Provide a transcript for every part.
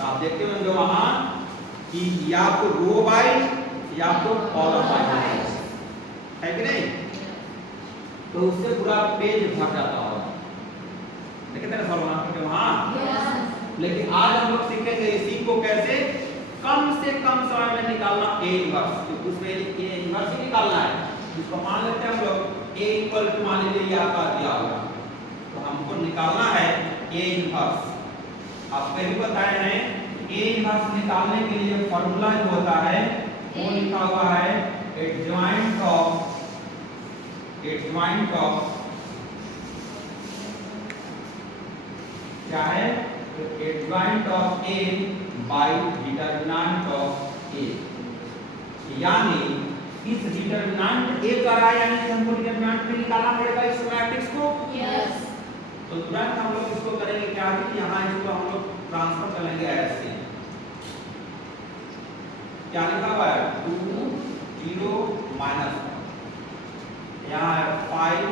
तो आप देखते होंगे वहां कि या तो रो वाइज या तो कॉलम वाइज है कि नहीं, तो उससे पूरा पेज भर जाता होगा। लेकिन तेरा फॉर्मूला के वहां लेकिन आज हम लोग सीखेंगे इसी को कैसे कम से कम समय में निकालना ए इनवर्स, क्योंकि उसमें ए इनवर्स ही निकालना है। जिसको मान लेते हैं हम लोग ए इक्वल टू मान लीजिए आपका दिया होगा, तो हमको निकालना है ए इनवर्स। आप पहले बताए हैं ए इनवर्स निकालने के लिए फॉर्मूला जो होता है वो लिखा हुआ है एडजॉइंट ऑफ क्या है, तो adjoint of A by determinant of A, यानी इस डिटरमिनेंट ए का है, यानी कि हमको डिटरमिनेंट में निकालना पड़ेगा इस मैट्रिक्स को। यस तो तुरंत हम लोग इसको करेंगे क्या कि यहाँ इसको हम लोग ट्रांसफर करेंगे ऐसे, क्या लिखा हुआ है 2 0 -1, यहाँ है 5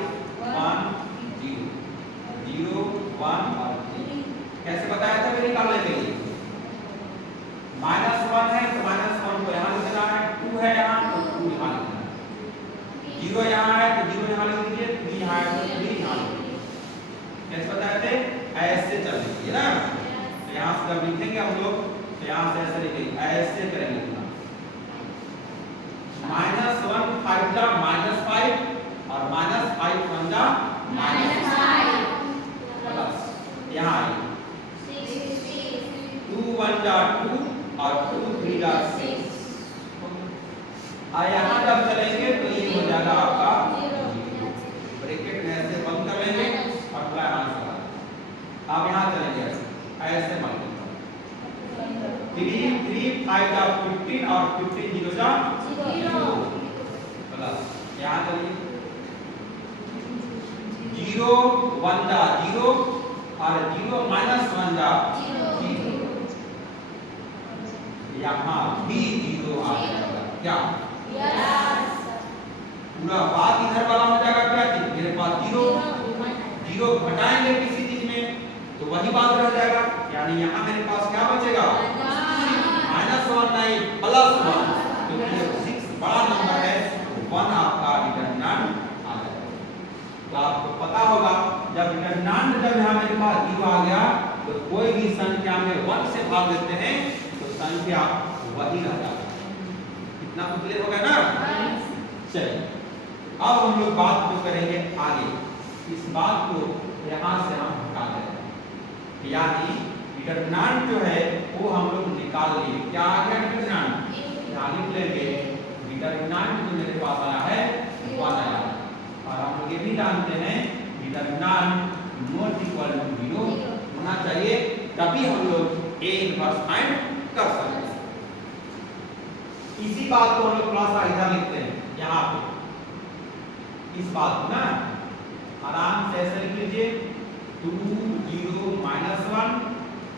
1 0 0 1 और 3। कैसे बताया था मैंने निकालने के लिए, -1 है तो -1 को यहाँ लिखना है, 2 है यहाँ तो 2 यहाँ लिखना है, 0 यहाँ है तो 0 यहाँ लिख दीजिए, 3 यहाँ है तो 3 यहाँ लिख दीजिए। कैसे बताए थे, ऐसे चल दीजिए ना, तो यहाँ से जब लिखेंगे हम लोग तो यहाँ से ऐसे लिखेंगे, ऐसे करेंगे पूरा -1 5 जा -5 और -5 1 जा -5 प्लस यहाँ 2 1 जा 2 और 2 3 जा 6। यहाँ जब चलेंगे तो ये हो जाएगा आपका ब्रैकेट में ऐसे बंद कर लेंगे और पूरा यहाँ से अब यहाँ चलेंगे ऐसे मल्टीप्लाई 3 3 5 जा 15 और 15 0 जा 0 प्लस यहाँ चलिए 0 1 जा 0 और 0 -1 जा 0, यहाँ भी 0 आ जाएगा क्या, पूरा बात इधर वाला हो जाएगा क्या चीज, मेरे पास 0 घटाएंगे किसी चीज में तो वही बात रह जाएगा, यानी यहाँ मेरे पास क्या बचेगा -1 नहीं +1, क्योंकि 6 बड़ा नंबर है, 1 आपका डिटरमिनेंट आ जाएगा। तो आपको पता होगा जब डिटरमिनेंट जब यहाँ मेरे पास 0 आ गया तो कोई भी संख्या में 1 से भाग देते हैं तो संख्या वही रह जाता है। इतना तो क्लियर हो गया ना। चलिए अब हम लोग बात जो करेंगे आगे, इस बात को यहाँ से हम हटा देंगे, यानी डिटरमिनेंट जो है वो हम लोग निकाल लिए, क्या आ गया डिटरमिनेंट, यहाँ लिख लेंगे डिटरमिनेंट जो मेरे पास आया है 1 आया, और हम लोग ये भी जानते हैं डिटरमिनेंट नॉट इक्वल टू 0 होना चाहिए, तभी हम लोग ए इनवर्स फाइंड कर सकते हैं। इसी बात को हम लोग थोड़ा सा इधर लिखते हैं, यहाँ पे इस बात को ना आराम से ऐसे लिख लीजिए 2 0 -1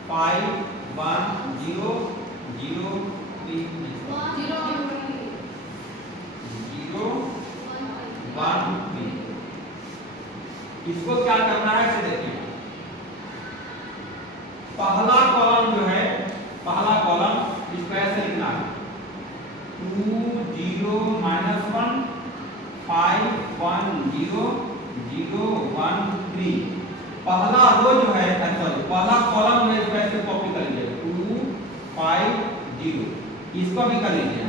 5 1 0 0 3 0 1 3। इसको क्या करना है इसे देखिए, पहला कॉलम जो है, पहला कॉलम इसको ऐसे लिखना है 2 0 -1 5 1 0 0 1 3। पहला रो जो है सॉरी पहला कॉलम जो है इसको ऐसे कॉपी कर लीजिए 2 5 0, इसको भी कर लीजिए,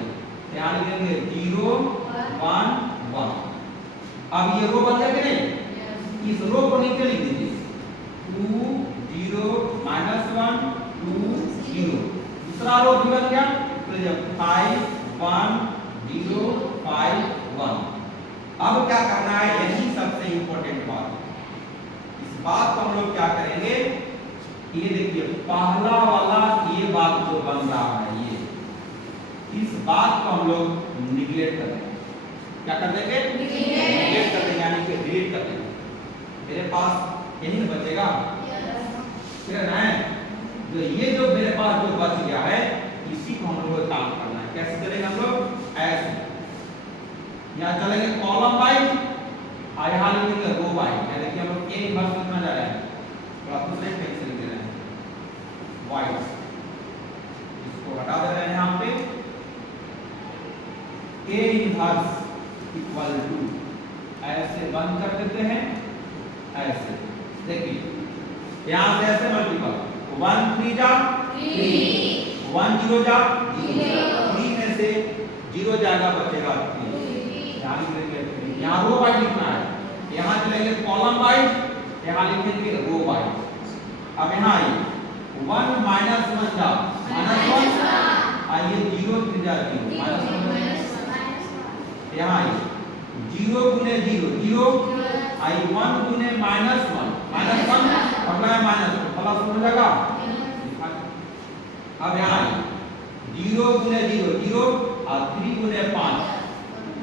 यहाँ लिखेंगे 0 1 1। अब ये रो बन गया कि नहीं, इस रो को नीचे लिख दीजिए 2 0 -1 2 0, दूसरा रो भी बन गया तो 5 1 0 5 1। अब क्या करना है, यही सबसे इंपॉर्टेंट बात है, इस बात को हम लोग क्या करेंगे, ये देखिए पहला वाला ये बात जो बन रहा है ये, इस बात को हम लोग निगलेक्ट कर देंगे, क्या कर देंगे निगलेक्ट कर देंगे, यानी कि डिलीट कर देंगे। मेरे पास यही बचेगा फिर है, तो ये जो मेरे पास जो बच गया है इसी को हम लोग को काम करना है। कैसे करेंगे हम लोग, ऐसे यहाँ चलेंगे कॉलम वाइज और यहाँ लिखेंगे रो वाइज, यानी कि हम लोग एक बार लिखना जा रहे हैं तो आप दूसरे पेज से लिख रहे हैं wise, A inverse equal to, ऐसे बंद कर देते हैं, ऐसे देखिए यहाँ से ऐसे मल्टीपल 1 3 जा 3, 1 0 जा 0, 3 में से 0 जाएगा बचेगा 3। ध्यान रखिए यहाँ रो वाइज लिखना है, यहाँ चलेंगे कॉलम वाइज, यहाँ लिखेंगे रो वाइज। अब यहाँ आइए 1 माइनस 1 जा -1, आइए 0 3 जा 0 -1, यहाँ आइए 0 गुने 0 0, आई 1 गुने -1 अगला है माइनस प्लस हो जाएगा। अब यहाँ 0 गुने 0 0 और 3 गुने 5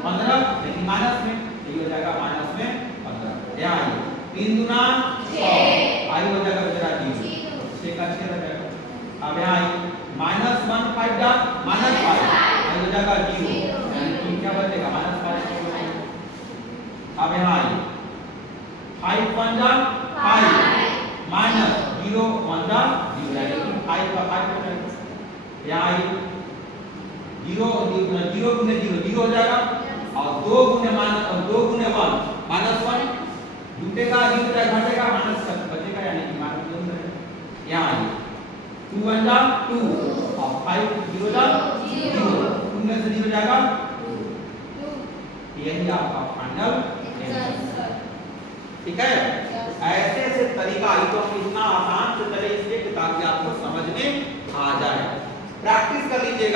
15, लेकिन माइनस में ये हो जाएगा माइनस में 15। यहाँ 3 दूना 6, आई हो जाएगा बेटा 0, 6 का 6 रह जाएगा। अब यहाँ -1 5 जा -5, आई हो जाएगा 0, यानी क्या बचेगा -5। अब यहाँ 5 1 जा 5 माइनस 0 1 जा 0, यानी 5 का 5 हो जाएगा। यहाँ 0 गुने 0 0 हो जाएगा, और 2 गुने 1 -1 जुटेगा 0 जाएगा घटेगा माइनस बचेगा, यानी कि माइनस 2 रहेगा। यहाँ 2 1 जा 2 और 5 0 जा 0, 2 में से 0 जाएगा 2। यही आपका फाइनल आंसर। ठीक है, ऐसे ऐसे तरीका, ये तो हम इतना आसान से चले इसलिए कि ताकि आपको समझ में आ जाए। प्रैक्टिस कर लीजिएगा।